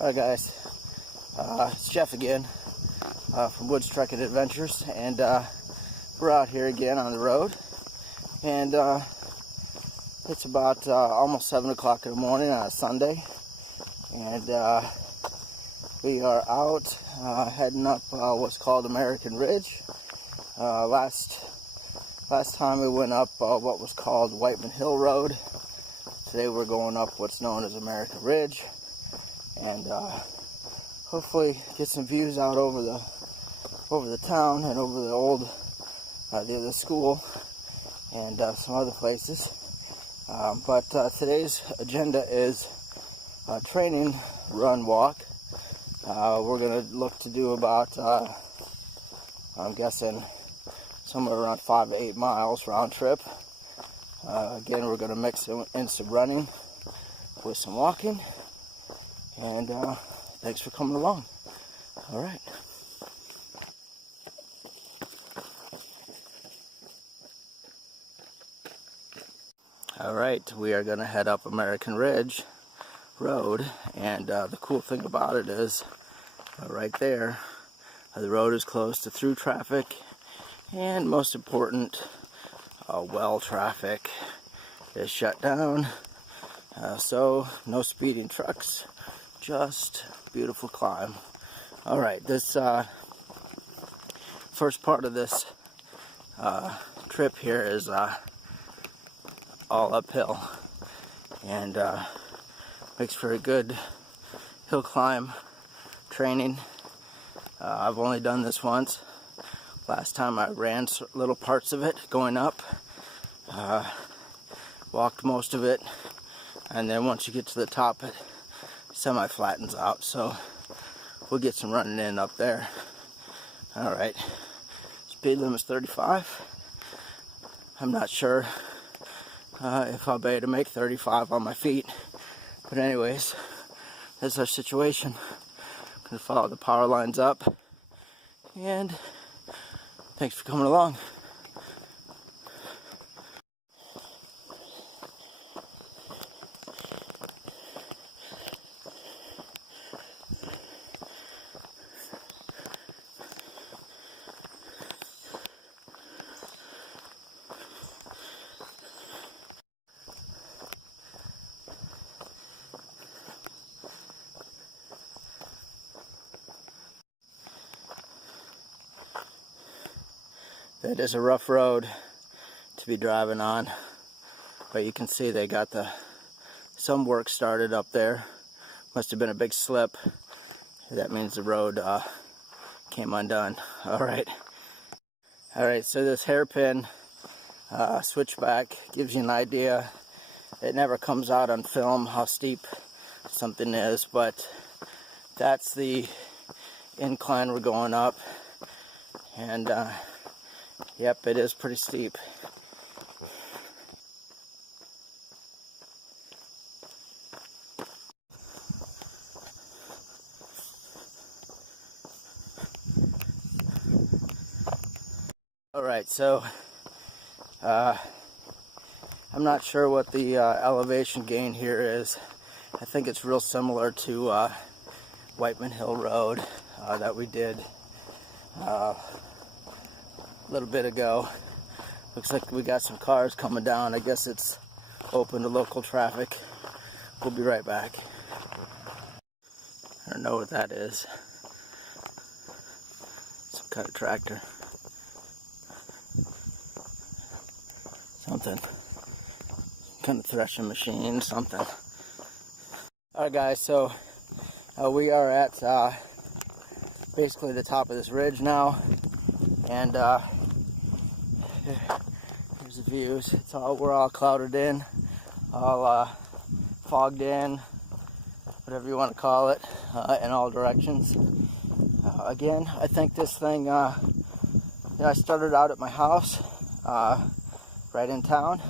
Alright guys, it's Jeff again from Woods Trekking Adventures, and we're out here again on the road, and it's about almost 7 o'clock in the morning on a Sunday, and we are out heading up what's called American Ridge. Last time we went up what was called Whiteman Hill Road. Today we're going up what's known as American Ridge, and hopefully get some views out over the town and over the old the school and some other places. But today's agenda is training, run, walk. We're going to look to do about I'm guessing somewhere around 5 to 8 miles round trip. Again, we're going to mix in some running with some walking, and thanks for coming along. All right. All right, we are going to head up American Ridge Road, and the cool thing about it is right there, the road is closed to through traffic, and most important, well traffic is shut down, so no speeding trucks, just beautiful climb. All right, this first part of this trip here is all uphill, and makes for a good hill climb training. I've only done this once. Last time I ran little parts of it going up, walked most of it, and then once you get to the top it semi-flattens out, so we'll get some running in up there. Alright, speed limit's 35. I'm not sure if I'll be able to make 35 on my feet, but anyways, that's our situation. I'm going to follow the power lines up, and thanks for coming along. It is a rough road to be driving on, but you can see they got some work started up there. Must have been a big slip. That means the road came undone. Alright, so this hairpin switchback gives you an idea. It never comes out on film how steep something is, but that's the incline we're going up, and yep, it is pretty steep. Alright, so I'm not sure what the elevation gain here is. I think it's real similar to Whiteman Hill Road that we did a little bit ago. Looks like we got some cars coming down. I guess it's open to local traffic. We'll be right back. I don't know what that is. Some kind of tractor. Something. Some kind of threshing machine, something. Alright guys, so we are at basically the top of this ridge now, and here's the views. We're all clouded in, all fogged in, whatever you want to call it, in all directions. Again, I think this thing, I started out at my house right in town,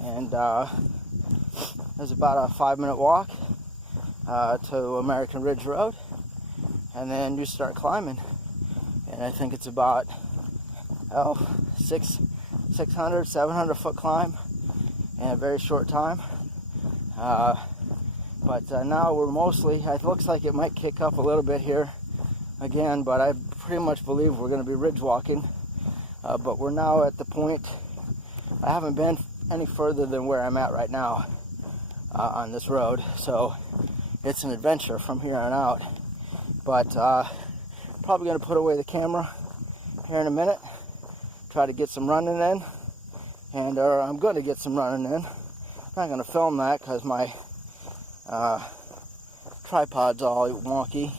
and it was about a 5-minute walk to American Ridge Road, and then you start climbing, and I think it's about 600, 700 foot climb in a very short time. But now we're mostly, it looks like it might kick up a little bit here again, but I pretty much believe we're going to be ridge walking. But we're now at the point, I haven't been any further than where I'm at right now on this road, so it's an adventure from here on out. But probably going to put away the camera here in a minute, try to get some running in, and I'm going to get some running in. I'm not going to film that because my tripod's all wonky,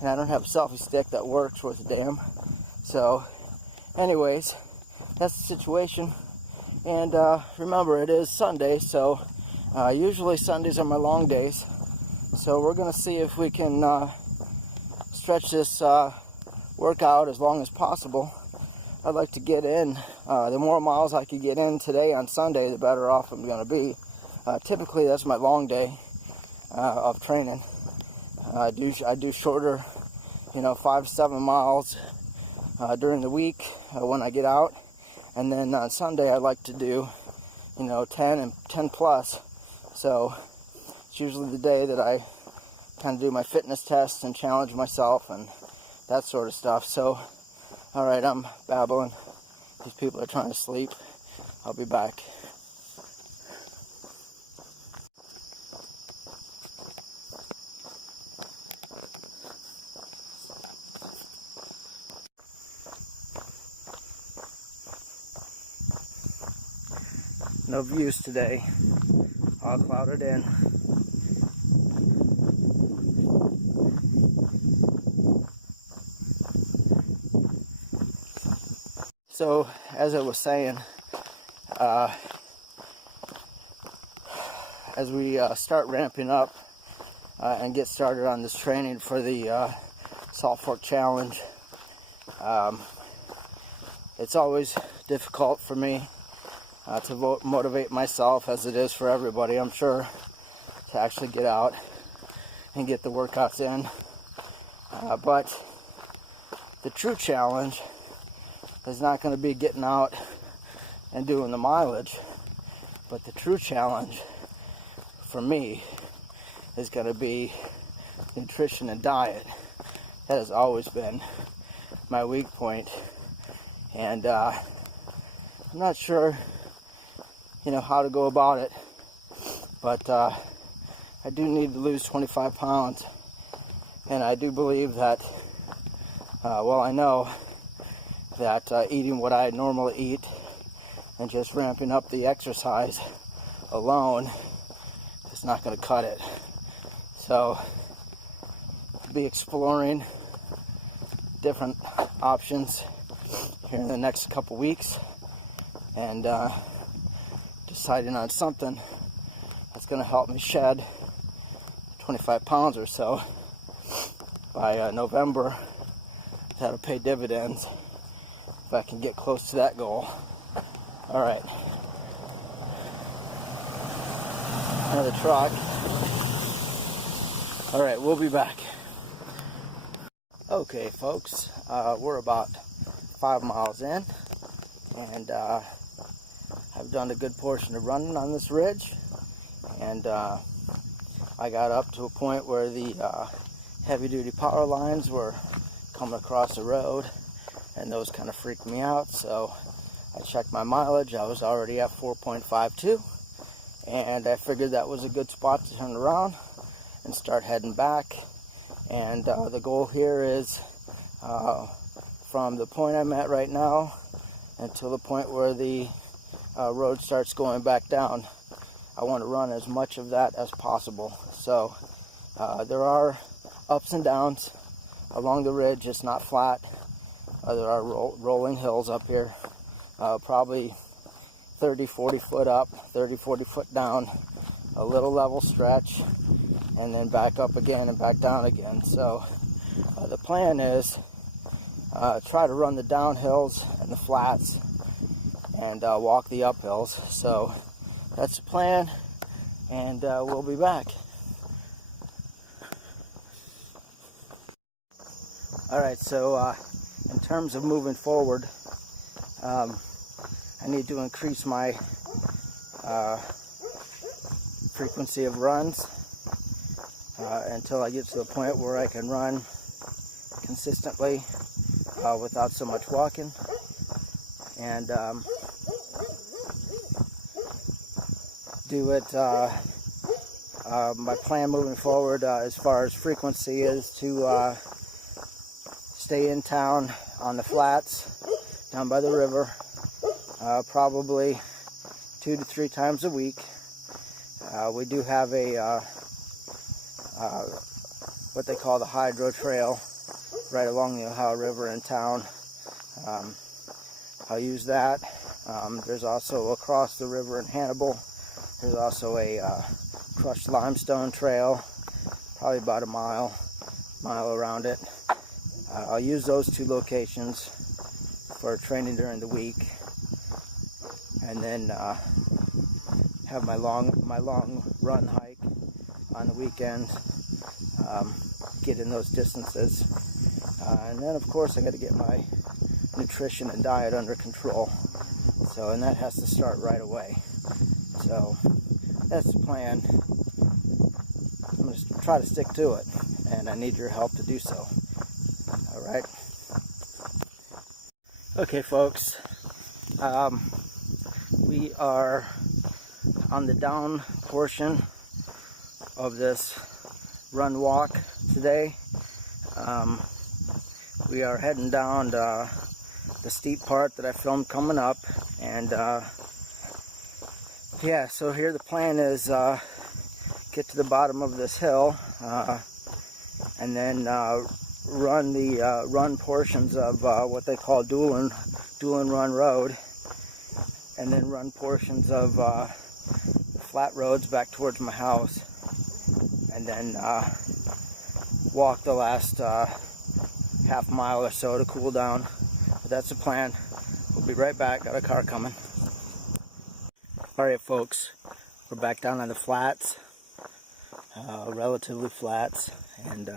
and I don't have a selfie stick that works worth a damn. So anyways, that's the situation. And remember, it is Sunday, so usually Sundays are my long days. So we're going to see if we can stretch this workout as long as possible. I'd like to get in, the more miles I can get in today on Sunday, the better off I'm going to be. Typically that's my long day of training. I do shorter, 5 to 7 miles during the week when I get out, and then on Sunday I like to do 10 and 10 plus. So it's usually the day that I kind of do my fitness tests and challenge myself and that sort of stuff. So alright, I'm babbling. These people are trying to sleep. I'll be back. No views today, all clouded in. So, as I was saying, as we start ramping up and get started on this training for the Salt Fork Challenge, it's always difficult for me to motivate myself, as it is for everybody, I'm sure, to actually get out and get the workouts in. But the true challenge is not going to be getting out and doing the mileage, but the true challenge for me is going to be nutrition and diet. That has always been my weak point, and I'm not sure how to go about it, but I do need to lose 25 pounds, and I do believe that, I know that eating what I normally eat and just ramping up the exercise alone is not going to cut it. So I'll be exploring different options here in the next couple weeks, and deciding on something that's going to help me shed 25 pounds or so by November. That'll pay dividends if I can get close to that goal. Alright, another truck. Alright, we'll be back. Okay folks, we're about 5 miles in, and I've done a good portion of running on this ridge, and I got up to a point where the heavy-duty power lines were coming across the road, and those kind of freaked me out. So I checked my mileage. I was already at 4.52, and I figured that was a good spot to turn around and start heading back. And the goal here is from the point I'm at right now until the point where the road starts going back down. I want to run as much of that as possible. So there are ups and downs along the ridge. It's not flat. There are rolling hills up here, probably 30-40 foot up, 30-40 foot down, a little level stretch, and then back up again and back down again. So the plan is try to run the downhills and the flats and walk the uphills. So that's the plan, and we'll be back. Alright, so in terms of moving forward, I need to increase my frequency of runs, until I get to the point where I can run consistently without so much walking. And do it. My plan moving forward as far as frequency is to stay in town on the flats down by the river, probably 2 to 3 times a week. We do have a what they call the hydro trail right along the Ohio River in town. I'll use that. There's also across the river in Hannibal, there's also a crushed limestone trail, probably about a mile around it. I'll use those 2 locations for training during the week, and then have my long run hike on the weekend. Get in those distances, and then of course I got to get my nutrition and diet under control. So, and that has to start right away. So that's the plan. I'm going to try to stick to it, and I need your help to do so. All right. Okay, folks. We are on the down portion of this run walk today. We are heading down the steep part that I filmed coming up, and yeah, so here the plan is get to the bottom of this hill, and then run portions of what they call Doolin Run Road, and then run portions of flat roads back towards my house, and then walk the last half mile or so to cool down. But that's the plan. We'll be right back. Got a car coming. Alright, folks, we're back down on the flats, relatively flats, and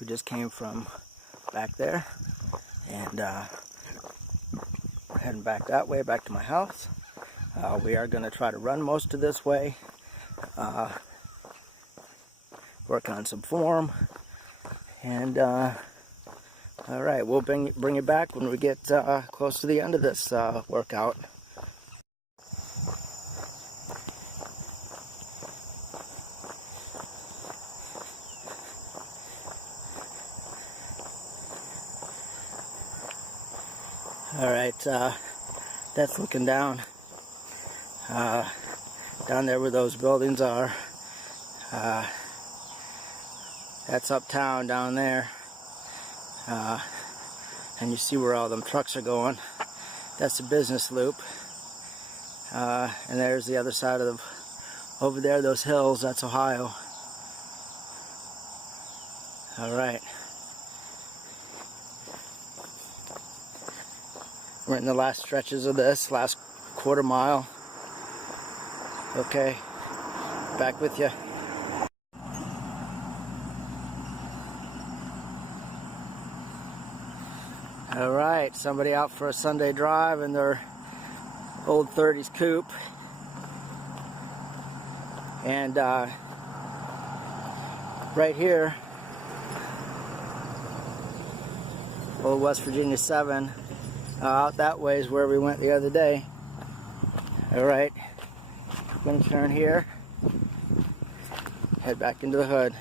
we just came from back there, and we're heading back that way, back to my house. We are going to try to run most of this way, work on some form, and alright, we'll bring you back when we get close to the end of this workout. Alright, that's looking down there where those buildings are. That's uptown down there, and you see where all them trucks are going. That's the business loop, and there's the other side of over there, those hills, that's Ohio. Alright, we're in the last stretches of this, last quarter mile. Okay, back with you. Alright, somebody out for a Sunday drive in their old 30s coupe. And right here, old West Virginia 7, out that way is where we went the other day. Alright, I'm going to turn here, head back into the hood.